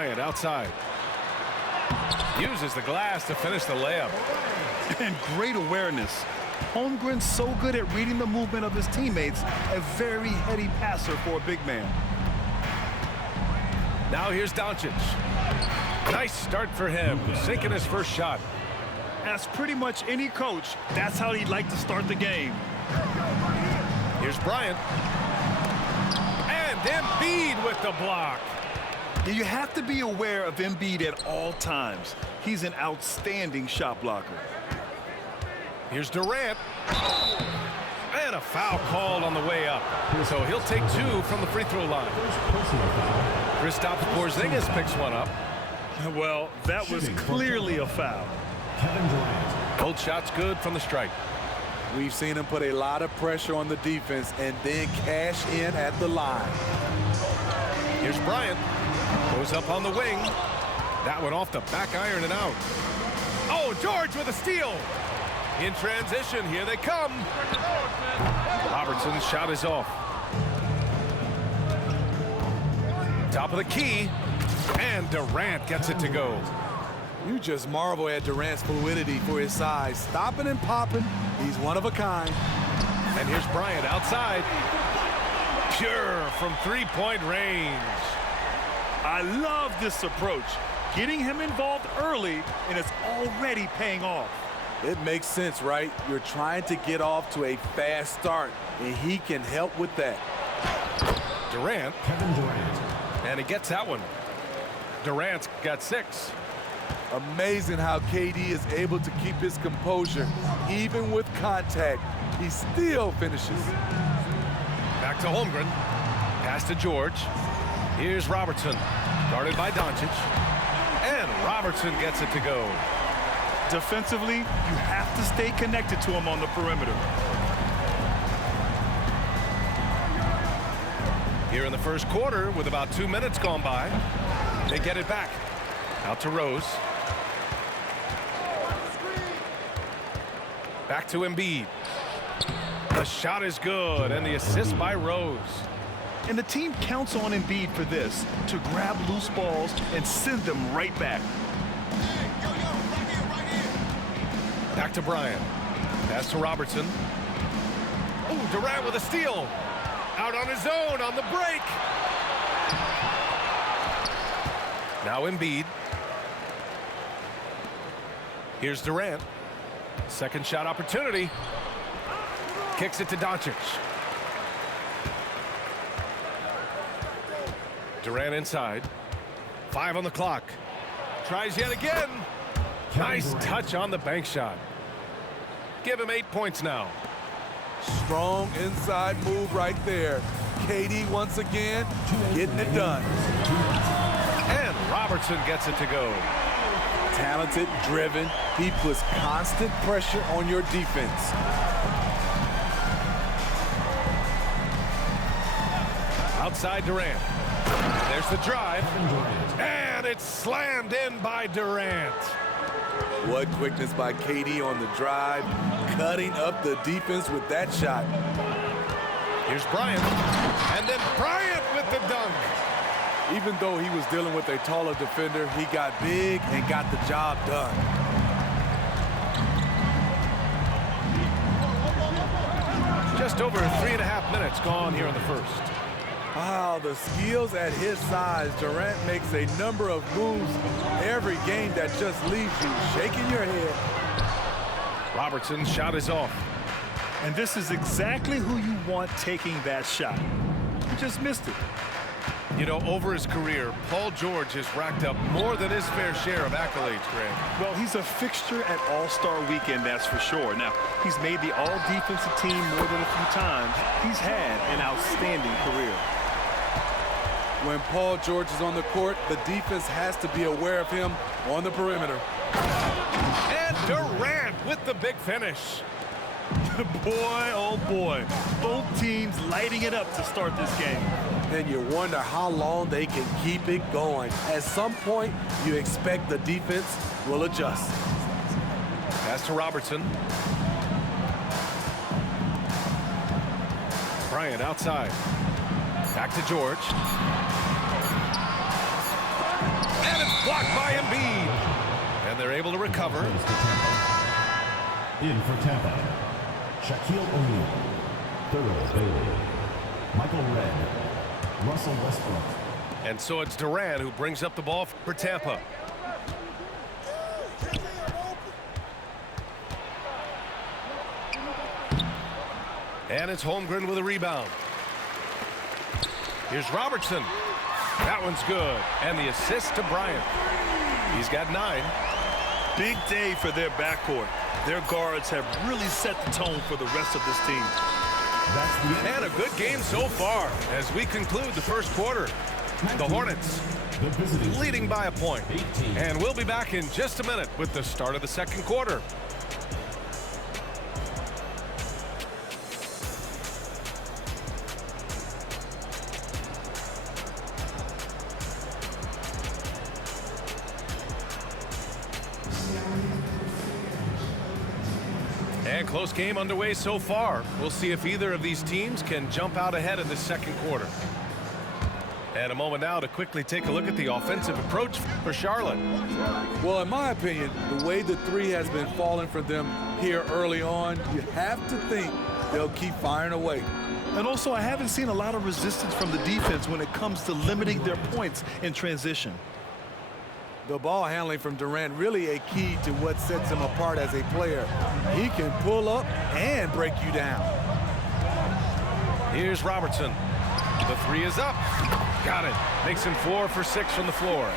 Bryant outside. Uses the glass to finish the layup. And great awareness. Holmgren's so good at reading the movement of his teammates. A very heady passer for a big man. Now here's Doncic. Nice start for him, sinking his first shot. As pretty much any coach, that's how he'd like to start the game. Here's Bryant. And Embiid with the block. You have to be aware of Embiid at all times. He's an outstanding shot blocker. Here's Durant. And a foul called on the way up. So he'll take 2 from the free throw line. Kristaps Porzingis picks one up. Well, that was clearly a foul. Both shots good from the stripe. We've seen him put a lot of pressure on the defense and then cash in at the line. Here's Bryant. Goes up on the wing. That one off the back iron and out. Oh, George with a steal. In transition, here they come. Robertson's shot is off. Top of the key. And Durant gets it to go. You just marvel at Durant's fluidity for his size. Stopping and popping, he's one of a kind. And here's Bryant outside. Pure from three-point range. I love this approach. Getting him involved early, and it's already paying off. It makes sense, right? You're trying to get off to a fast start, and he can help with that. Durant. Kevin Durant. And he gets that one. Durant's got 6. Amazing how KD is able to keep his composure. Even with contact, he still finishes. Back to Holmgren. Pass to George. Here's Robertson. Guarded by Doncic. And Robertson gets it to go. Defensively, you have to stay connected to him on the perimeter. Here in the first quarter, with about 2 minutes gone by, they get it back. Out to Rose. Back to Embiid. The shot is good, and the assist by Rose. And the team counts on Embiid for this, to grab loose balls and send them right back. Back to Bryant. Pass to Robertson. Oh, Durant with a steal. Out on his own on the break. Now Embiid. Here's Durant. Second shot opportunity. Kicks it to Doncic. Durant inside. 5 on the clock. Tries yet again. Nice touch on the bank shot. Give him 8 points now. Strong inside move right there. KD once again getting it done. And Robertson gets it to go. Talented, driven. He puts constant pressure on your defense. Outside Durant. There's the drive. And it's slammed in by Durant. What quickness by KD on the drive. Cutting up the defense with that shot. Here's Bryant. And then Bryant with the dunk. Even though he was dealing with a taller defender, he got big and got the job done. Just over 3.5 minutes gone here in the first. Wow, the skills at his size. Durant makes a number of moves every game that just leaves you shaking your head. Robertson's shot is off. And this is exactly who you want taking that shot. You just missed it. You know, over his career, Paul George has racked up more than his fair share of accolades, Greg. Well, he's a fixture at All-Star Weekend, that's for sure. Now, he's made the All-Defensive team more than a few times. He's had an outstanding career. When Paul George is on the court, the defense has to be aware of him on the perimeter. And Durant with the big finish. Boy, oh boy. Both teams lighting it up to start this game. And you wonder how long they can keep it going. At some point, you expect the defense will adjust. Pass to Robertson. Bryant outside. Back to George. and it's blocked by Embiid. And they're able to recover. In for Tampa, Shaquille O'Neal, Thurl Bailey, Michael Redd, Russell Westbrook. And so it's Durant who brings up the ball for Tampa. And it's Holmgren with a rebound. Here's Robertson. That one's good. And the assist to Bryant. He's got 9. Big day for their backcourt. Their guards have really set the tone for the rest of this team. And a good game so far as we conclude the first quarter. The Hornets leading by a point. And we'll be back in just a minute with the start of the second quarter. And close game underway so far. We'll see if either of these teams can jump out ahead in the second quarter. And a moment now to quickly take a look at the offensive approach for Charlotte. Well, in my opinion, the way the three has been falling for them here early on, you have to think they'll keep firing away. And also, I haven't seen a lot of resistance from the defense when it comes to limiting their points in transition. The ball handling from Durant really a key to what sets him apart as a player. He can pull up and break you down. Here's Robertson. The 3 is up. Got it. Makes him 4 for 6 from the floor.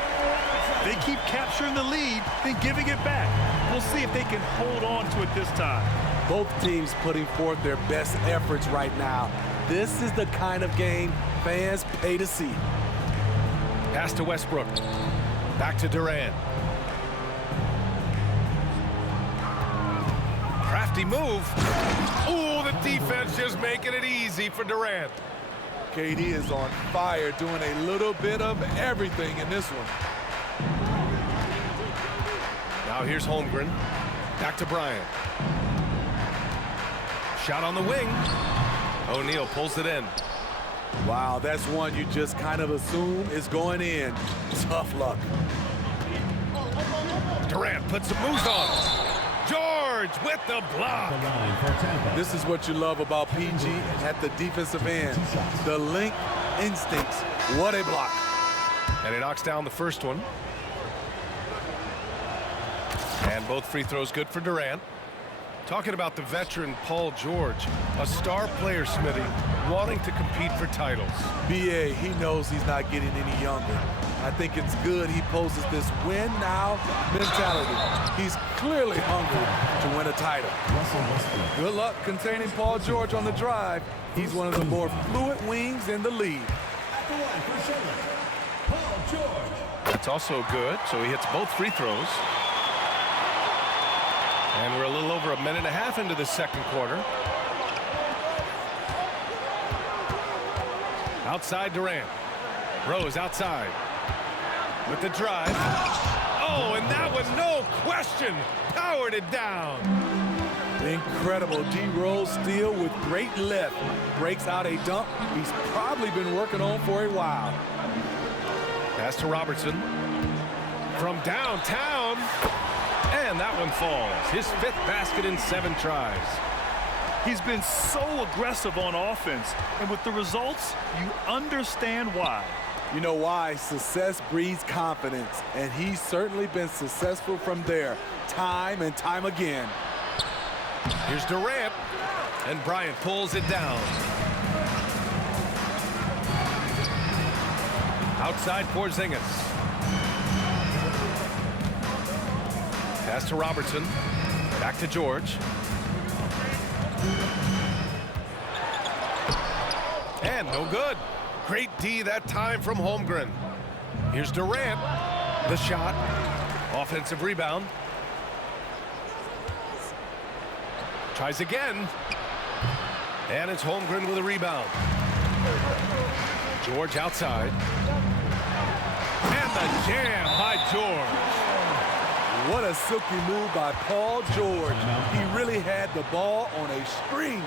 They keep capturing the lead, then giving it back. We'll see if they can hold on to it this time. Both teams putting forth their best efforts right now. This is the kind of game fans pay to see. Pass to Westbrook. Back to Durant. Crafty move. Ooh, the defense just making it easy for Durant. KD is on fire, doing a little bit of everything in this one. Now here's Holmgren. Back to Bryant. Shot on the wing. O'Neal pulls it in. Wow, that's one you just kind of assume is going in. Tough luck. Durant puts some moves on. George with the block. This is what you love about PG at the defensive end. The length instincts. What a block. And he knocks down the first one. And both free throws good for Durant. Talking about the veteran Paul George, a star player, Smitty, wanting to compete for titles. BA, he knows he's not getting any younger. I think it's good he poses this win now mentality. He's clearly hungry to win a title. Good luck containing Paul George on the drive. He's one of the more fluid wings in the league. That's also good, so he hits both free throws. And we're a little over a minute and a half into the second quarter. Outside Durant. Rose outside. With the drive. Oh, and that one, no question, powered it down. Incredible. D. Rose steal with great lift. Breaks out a dunk he's probably been working on for a while. Pass to Robertson. From downtown. And that one falls. His 5th basket in 7 tries. He's been so aggressive on offense, and with the results, you understand why. You know why? Success breeds confidence, and he's certainly been successful from there, time and time again. Here's Durant, and Bryant pulls it down. Outside Porzingis. Pass to Robertson. Back to George. And no good. Great D that time from Holmgren. Here's Durant. The shot. Offensive rebound. Tries again. And it's Holmgren with a rebound. George outside. And the jam by George. What a silky move by Paul George. He really had the ball on a string.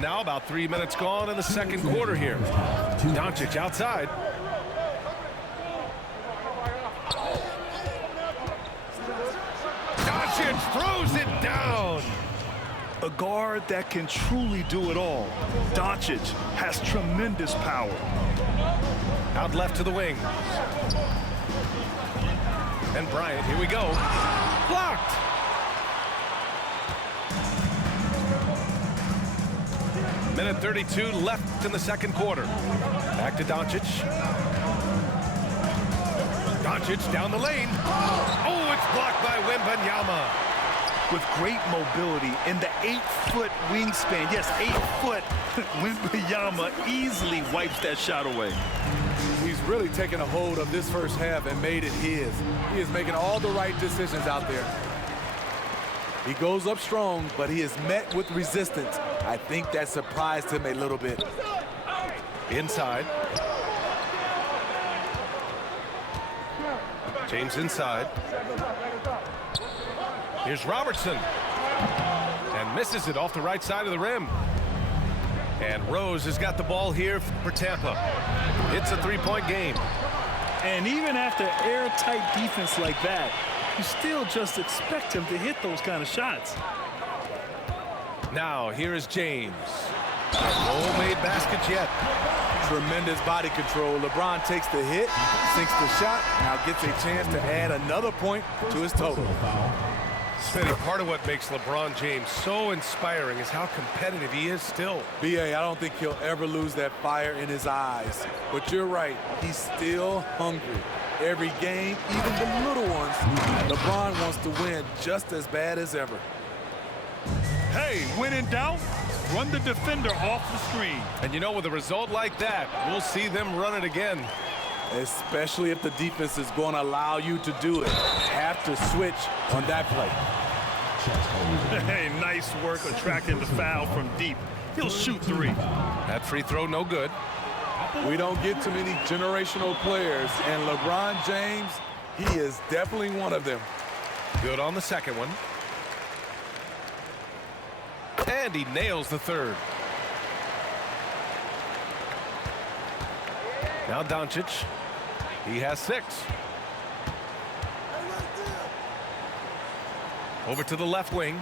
And now about 3 minutes gone in the second quarter here. Doncic outside. Doncic throws it down. A guard that can truly do it all. Doncic has tremendous power. Out left to the wing. And Bryant, here we go. Blocked. Minute 32 left in the second quarter. Back to Doncic. Doncic down the lane. Oh, it's blocked by Wembanyama. With great mobility in the 8-foot wingspan. Yes, 8 foot. Wembanyama easily wipes that shot away. He's really taken a hold of this first half and made it his. He is making all the right decisions out there. He goes up strong, but he is met with resistance. I think that surprised him a little bit. Inside. James inside. Here's Robertson. And misses it off the right side of the rim. And Rose has got the ball here for Tampa. It's a three-point game. And even after airtight defense like that, you still just expect him to hit those kind of shots. Now, here is James. No made baskets yet. Tremendous body control. LeBron takes the hit, sinks the shot, now gets a chance to add another point to his total. Smitty, part of what makes LeBron James so inspiring is how competitive he is still. B.A., I don't think he'll ever lose that fire in his eyes. But you're right, he's still hungry. Every game, even the little ones, LeBron wants to win just as bad as ever. Hey, when in doubt, run the defender off the screen. And you know, with a result like that, we'll see them run it again. Especially if the defense is going to allow you to do it. Have to switch on that play. Hey, nice work attracting the foul from deep. He'll shoot three. That free throw no good. We don't get too many generational players, and LeBron James, he is definitely one of them. Good on the second one. And he nails the third. Now Doncic. He has 6. Over to the left wing.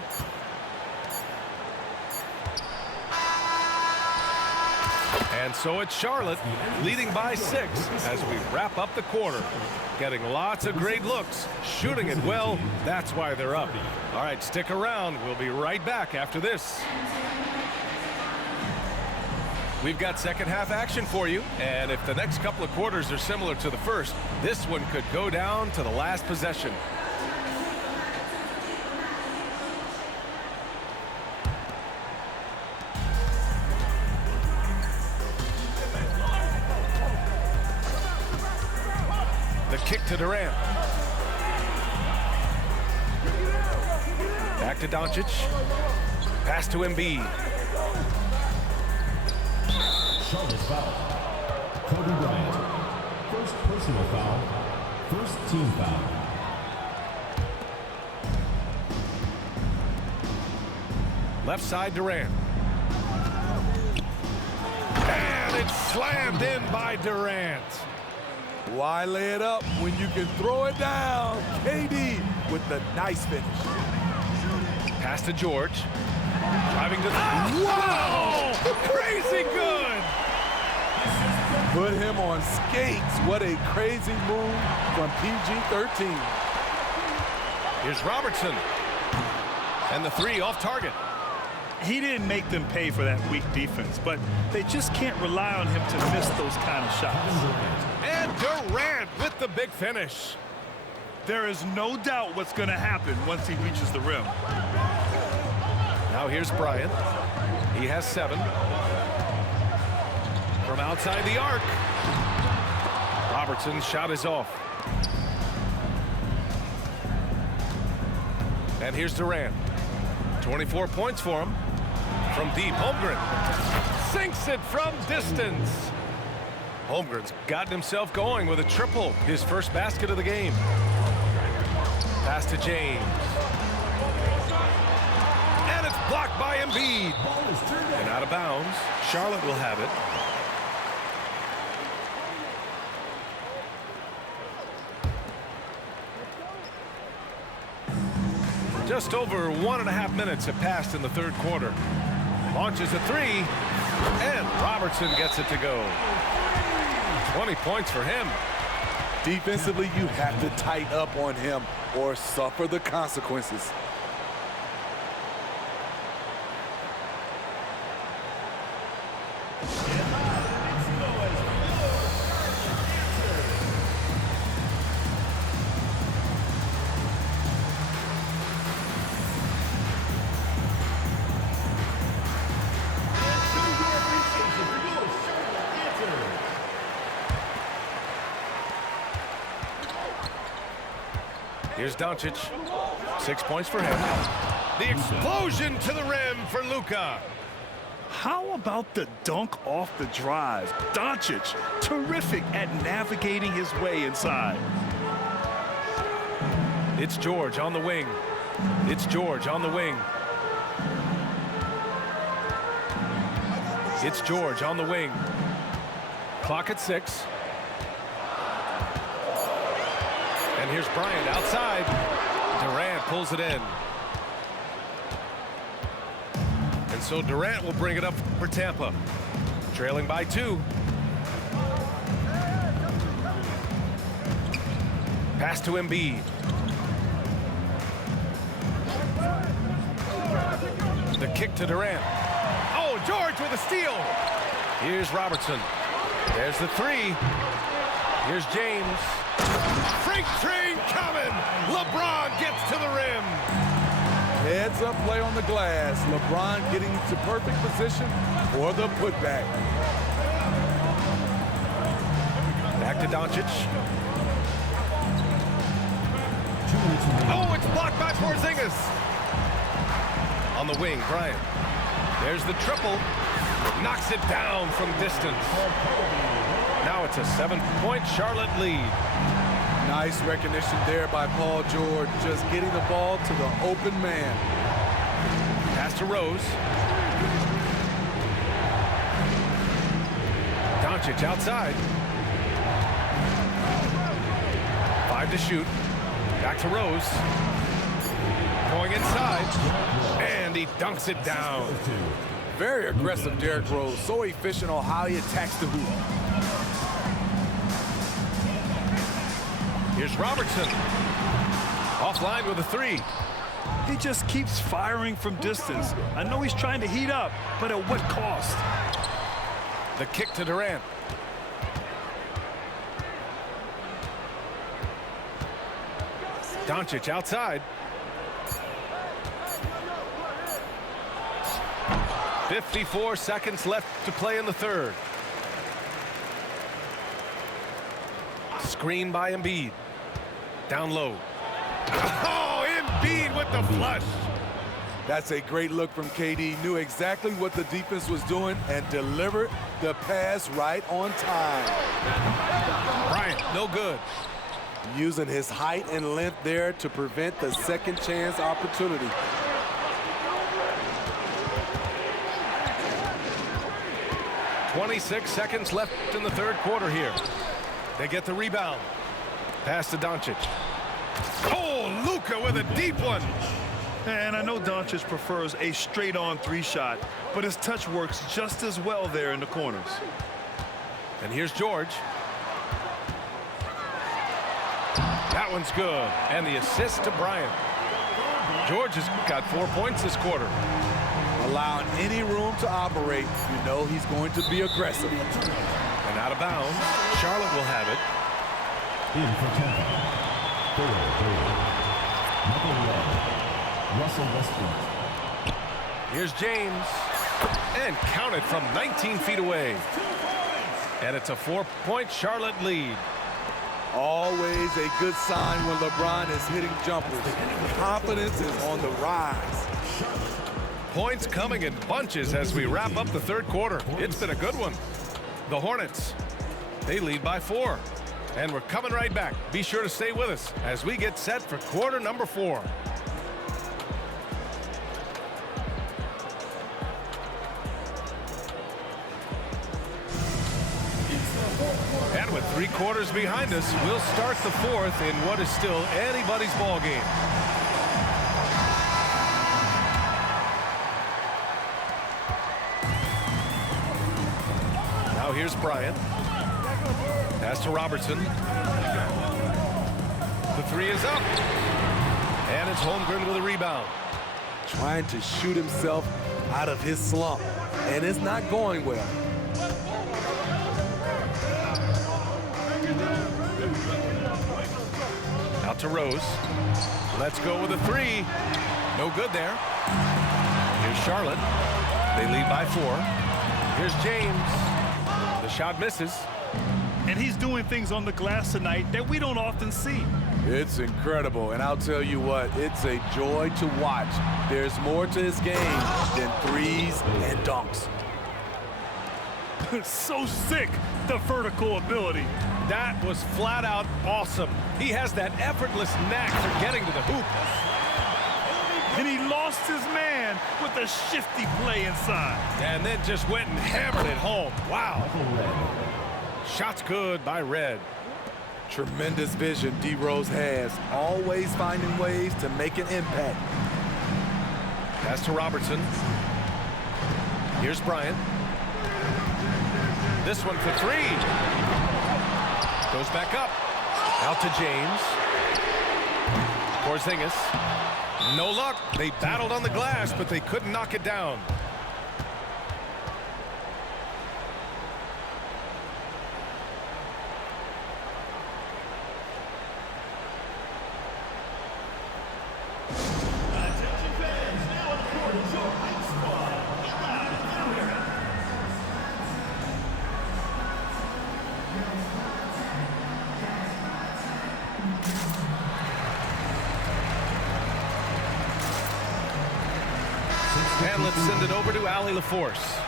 And so it's Charlotte leading by 6 as we wrap up the quarter. Getting lots of great looks, shooting it well. That's why they're up. All right, stick around. We'll be right back after this. We've got second half action for you, and if the next couple of quarters are similar to the first, this one could go down to the last possession. The kick to Durant. Back to Doncic. Pass to Embiid. Charlotte foul. Kobe Bryant. First personal foul. First team foul. Left side Durant. And it's slammed in by Durant. Why lay it up when you can throw it down? KD with the nice finish. Pass to George. Driving to the... Wow! Crazy good! Put him on skates. What a crazy move from PG-13. Here's Robertson. And the 3 off target. He didn't make them pay for that weak defense, but they just can't rely on him to miss those kind of shots. And Durant with the big finish. There is no doubt what's going to happen once he reaches the rim. Now here's Bryant. He has 7. From outside the arc. Robertson's shot is off. And here's Durant. 24 points for him. From deep, Holmgren sinks it from distance. Holmgren's gotten himself going with a triple, his first basket of the game. Pass to James. And it's blocked blocked by Embiid. Ball is turned And out of bounds. Charlotte will have it. Just over 1.5 minutes have passed in the third quarter. Launches a three, and Robertson gets it to go. 20 points for him. Defensively, you have to tighten up on him or suffer the consequences. Here's Doncic. 6 points for him. The explosion to the rim for Luka. How about the dunk off the drive? Doncic, terrific at navigating his way inside. It's George on the wing. It's George on the wing. It's George on the wing. Clock at 6. And here's Bryant outside. Durant pulls it in. And so Durant will bring it up for Tampa. Trailing by 2. Pass to Embiid. The kick to Durant. Oh, George with a steal. Here's Robertson. There's the three. Here's James. Freight train coming. LeBron gets to the rim. Heads up play on the glass. LeBron getting to perfect position for the putback. Back to Doncic. Oh, it's blocked by Porzingis. On the wing, Bryant. There's the triple. Knocks it down from distance. Now it's a 7-point Charlotte lead. Nice recognition there by Paul George, just getting the ball to the open man. Pass to Rose. Doncic outside. 5 to shoot. Back to Rose. Going inside. And he dunks it down. Very aggressive Derrick Rose, so efficient on how he attacks the hoop. Here's Robertson. Offline with a three. He just keeps firing from distance. I know he's trying to heat up, but at what cost? The kick to Durant. Doncic outside. 54 seconds left to play in the third. Screen by Embiid. Down low. Oh, Embiid with the flush. That's a great look from KD. Knew exactly what the defense was doing and delivered the pass right on time. Bryant, no good. Using his height and length there to prevent the second chance opportunity. .26 seconds left in the third quarter here. They get the rebound. Pass to Doncic. Oh, Luka with a deep one. And I know Doncic prefers a straight-on three-shot, but his touch works just as well there in the corners. And here's George. That one's good. And the assist to Bryant. George has got 4 points this quarter. Allowing any room to operate, you know he's going to be aggressive. And out of bounds, Charlotte will have it. In for Tampa, Michael Redd, Russell Westbrook. Here's James. And counted from 19 feet away. And it's a 4-point Charlotte lead. Always a good sign when LeBron is hitting jumpers. Confidence is on the rise. Points coming in bunches as we wrap up the third quarter. It's been a good one. The Hornets, they lead by 4. And we're coming right back. Be sure to stay with us as we get set for quarter number 4. And with 3 quarters behind us, we'll start the 4th in what is still anybody's ball game. Now here's Bryant. Pass to Robertson. The 3 is up. And it's Holmgren with a rebound. Trying to shoot himself out of his slump, and it's not going well. Out to Rose. Let's go with a 3. No good there. Here's Charlotte. They lead by 4. Here's James. The shot misses. And he's doing things on the glass tonight that we don't often see. It's incredible, and I'll tell you what, it's a joy to watch. There's more to his game than threes and dunks. So sick, the vertical ability. That was flat out awesome. He has that effortless knack for getting to the hoop. And he lost his man with a shifty play inside. And then just went and hammered it home. Wow. Shots good by Red. Tremendous vision D. Rose has, always finding ways to make an impact. Pass to Robertson. Here's Bryant. This one for 3. Goes back up. Out to James. Porzingis. No luck. They battled on the glass, but they couldn't knock it down. And let's send it over to Allie LaForce.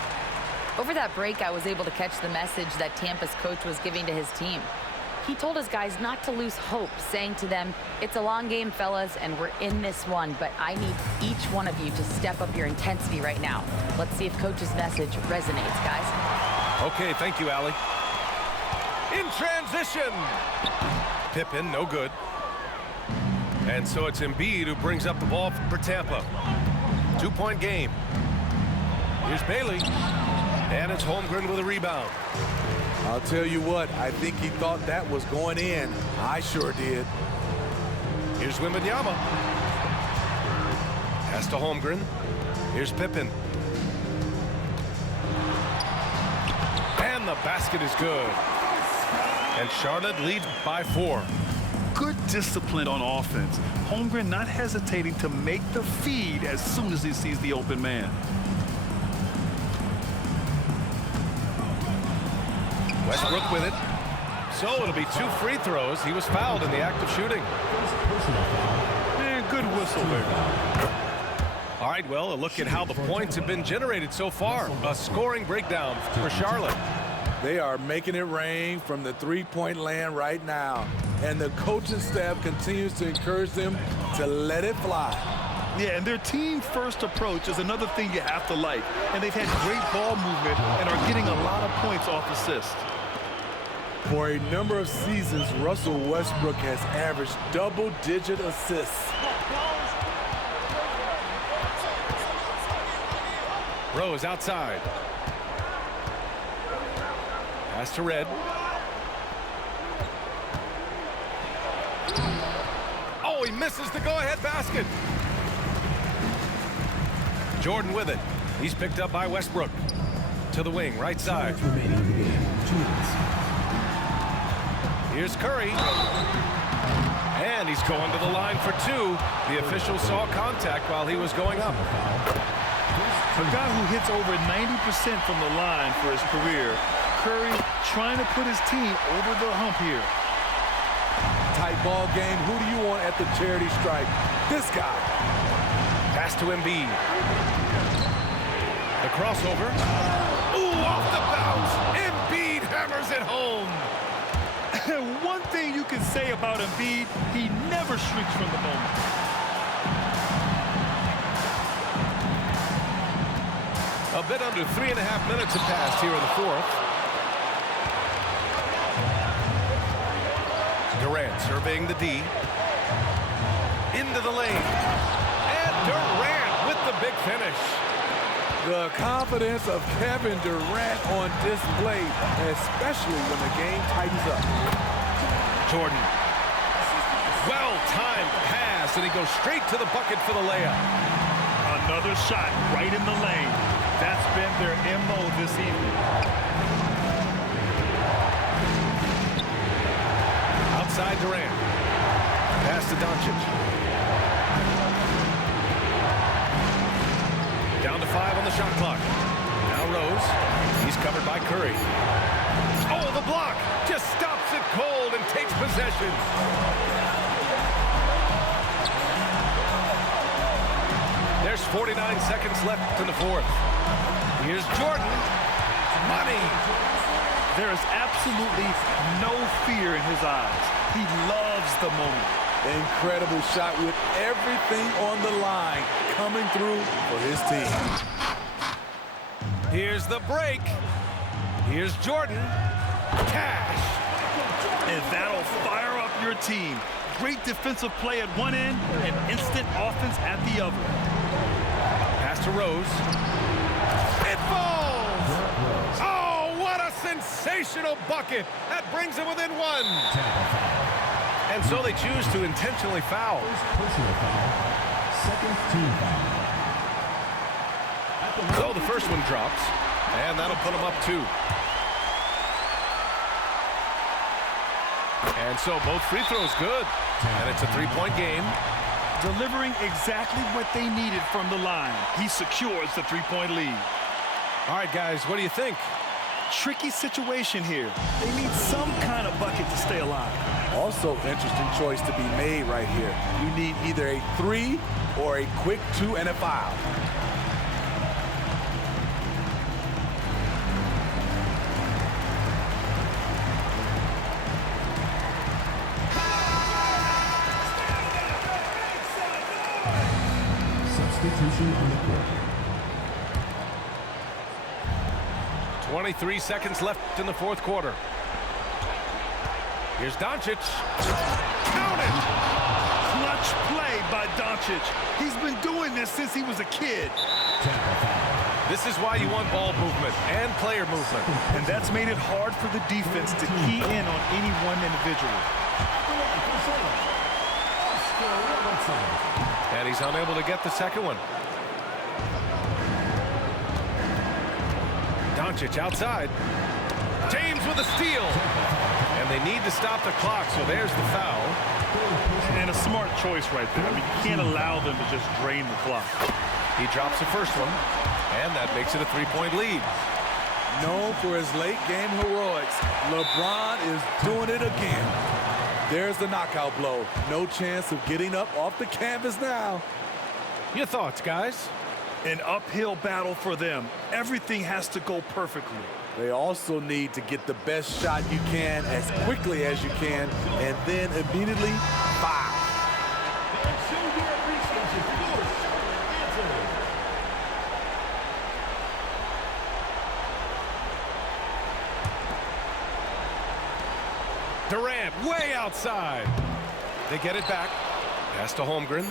Over that break, I was able to catch the message that Tampa's coach was giving to his team. He told his guys not to lose hope, saying to them, "It's a long game, fellas, and we're in this one, but I need each one of you to step up your intensity right now." Let's see if coach's message resonates, guys. Okay, thank you, Allie. In transition. Pippen, no good. And so it's Embiid who brings up the ball for Tampa. 2-point game. Here's Bailey. And it's Holmgren with a rebound. I'll tell you what, I think he thought that was going in. I sure did. Here's Wembanyama. Pass to Holmgren. Here's Pippen. And the basket is good. And Charlotte leads by 4. Good discipline on offense. Holmgren not hesitating to make the feed as soon as he sees the open man. Westbrook with it. So it'll be 2 free throws. He was fouled in the act of shooting. And good whistle there. All right, well, a look at how the points have been generated so far. A scoring breakdown for Charlotte. They are making it rain from the three-point land right now. And the coaching staff continues to encourage them to let it fly. Yeah, and their team-first approach is another thing you have to like. And they've had great ball movement and are getting a lot of points off assists. For a number of seasons, Russell Westbrook has averaged double-digit assists. Rose outside. Pass to Red. Oh, he misses the go-ahead basket. Jordan with it. He's picked up by Westbrook. To the wing, right side. Here's Curry. And he's going to the line for 2. The official saw contact while he was going up. A guy who hits over 90% from the line for his career. Curry trying to put his team over the hump here. Tight ball game. Who do you want at the charity stripe? This guy. Pass to Embiid. The crossover. Ooh, off the bounce. Embiid hammers it home. One thing you can say about Embiid, he never shrinks from the moment. A bit under 3.5 minutes have passed here in the 4th. Durant surveying the D. Into the lane. And Durant with the big finish. The confidence of Kevin Durant on display, especially when the game tightens up. Jordan. Well-timed pass, and he goes straight to the bucket for the layup. Another shot right in the lane. That's been their MO this evening. Outside Durant. Pass to Doncic. Down to 5 on the shot clock. Now Rose. He's covered by Curry. Oh, the block! Just stops it cold and takes possession. There's 49 seconds left in the fourth. Here's Jordan. Money. There is absolutely no fear in his eyes. He loves the moment. Incredible shot with everything on the line coming through for his team. Here's the break. Here's Jordan. Cash. And that'll fire up your team. Great defensive play at one end and instant offense at the other. Pass to Rose. It falls! Oh, what a sensational bucket! That brings him within one. And so they choose to intentionally foul. Personal foul. Second team foul. So the first one drops, and that'll put them up 2. And so both free throws good. And it's a 3-point game. Delivering exactly what they needed from the line. He secures the 3-point lead. All right, guys, what do you think? Tricky situation here. They need some kind of bucket to stay alive. Also, interesting choice to be made right here. You need either a 3 or a quick 2 and a foul. Substitution on the court. 23 seconds left in the fourth quarter. Here's Doncic. Count it! Clutch play by Doncic. He's been doing this since he was a kid. This is why you want ball movement and player movement. And that's made it hard for the defense to key in on any one individual. And he's unable to get the second one. Doncic outside. James with a steal. And they need to stop the clock, so there's the foul. And a smart choice right there. I mean, you can't allow them to just drain the clock. He drops the first one, and that makes it a 3-point lead. Known for his late game heroics, LeBron is doing it again. There's the knockout blow. No chance of getting up off the canvas now. Your thoughts, guys? An uphill battle for them. Everything has to go perfectly. They also need to get the best shot you can as quickly as you can, and then immediately foul. Durant way outside. They get it back. Pass to Holmgren.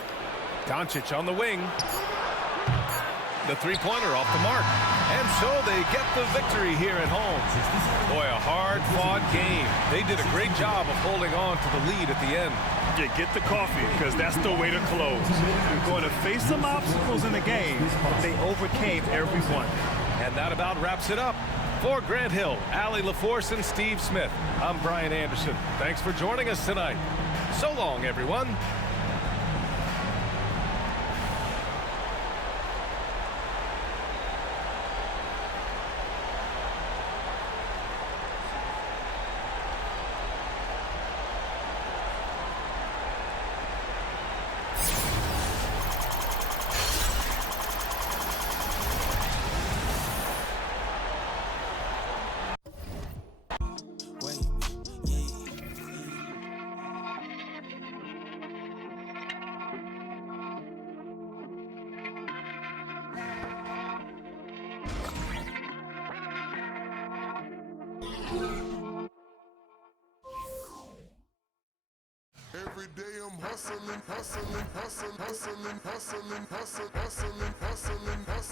Doncic on the wing. The three-pointer off the mark. And so they get the victory here at home. Boy, a hard-fought game. They did a great job of holding on to the lead at the end. Yeah, get the coffee, because that's the way to close. You're going to face some obstacles in the game, but they overcame every one. And that about wraps it up. For Grant Hill, Allie LaForce, and Steve Smith, I'm Brian Anderson. Thanks for joining us tonight. So long, everyone. Every day I'm hustling, hustling, hustling, hustling, hustling, hustling, hustling, hustling, hustling.